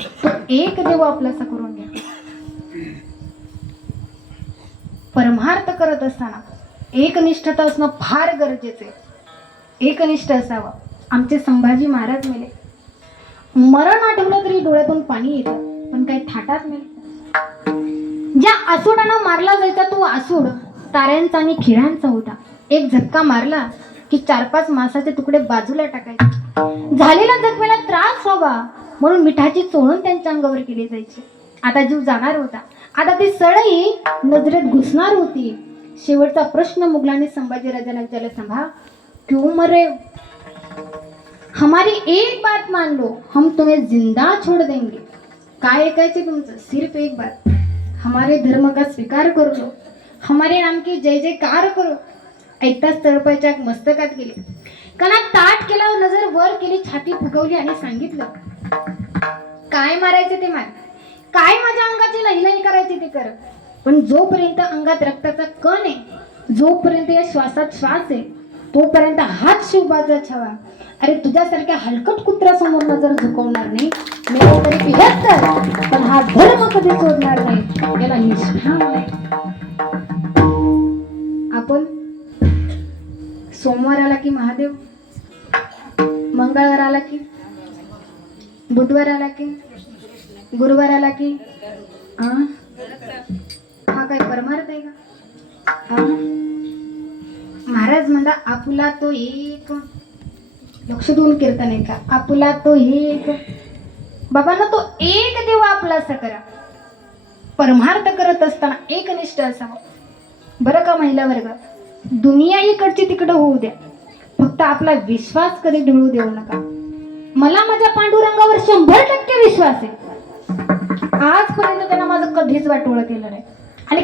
तो एक देव आपलासा करून घ्या. परमार्थ करत असताना एकनिष्ठता असणं फार गरजेचं आहे. एकनिष्ठ असावं. आमचे संभाजी महाराज मेले, मरण आठवलं तरी डोळ्यातून पाणी येतं, पण काही थाटात मेले. ज्या आसूडानं मारला जायचा तो आसूड ताऱ्यांचा आणि खिळ्यांचा होता. एक झटका मारला की 4-5 मांसाचे तुकडे बाजूला टाकायचे. झालेल्या जखमेला त्रास व्हावा म्हणून मिठाची चोळून त्यांच्या अंगावर केली जायची. आता जीव जाणार होता. आता ती सळई नजरेत घुसणार होती. शेवटचा प्रश्न मुघलांनी संभाजीराजांना विचारला, संभा क्यों मरे? हमारी एक बात मान लो, हम तुम्हें जिंदा छोड़ देंगे. काय ऐकायचे तुमचं? सिर्फ एक बात, हमारे धर्म का स्वीकार कर लो, हमारे नाम की जय जयकार करो. ऐकताच तळपायच्या मस्तकात गेले. कानात ताट केला, नजर वर केली, छाती फुगवली आणि सांगितलं, काय मारायचे ते मार, काय माझ्या अंगाची लहीलही करायची ते कर, पण जोपर्यंत अंगात रक्ताचा कण आहे, जोपर्यंत या श्वासात श्वास आहे, तोपर्यंत हात शिवबाजूला ठेवा. अरे तुझ्यासारख्या हलकट कुत्र्यासमोर नजर झुकवणार नाही. मेले तरी पिहत्तर, पण हा धर्म कधी सोडणार नाही. याला निष्ठा नाही. आपण सोमवार आला की महादेव, मंगळवार आला की, बुधवार आला की, गुरुवार आला की, हा काय परमार्थ आहे का? महाराज म्हणता आपुला तो एक, लक्ष देऊन कीर्तन आहे का? आपुला तो एक, बाबांना तो एक देव आपलासा करा. परमार्थ करत असताना एकनिष्ठ असावं. बरं का महिला वर्ग, दुनिया इकडची तिकडं होऊ द्या, फक्त आपला विश्वास कधी ढळू देऊ नका. मला माझ्या पांडुरंगावर 100% विश्वास आहे. आजपर्यंत त्यांना माझं कधीच वाटोळं केलं नाही आणि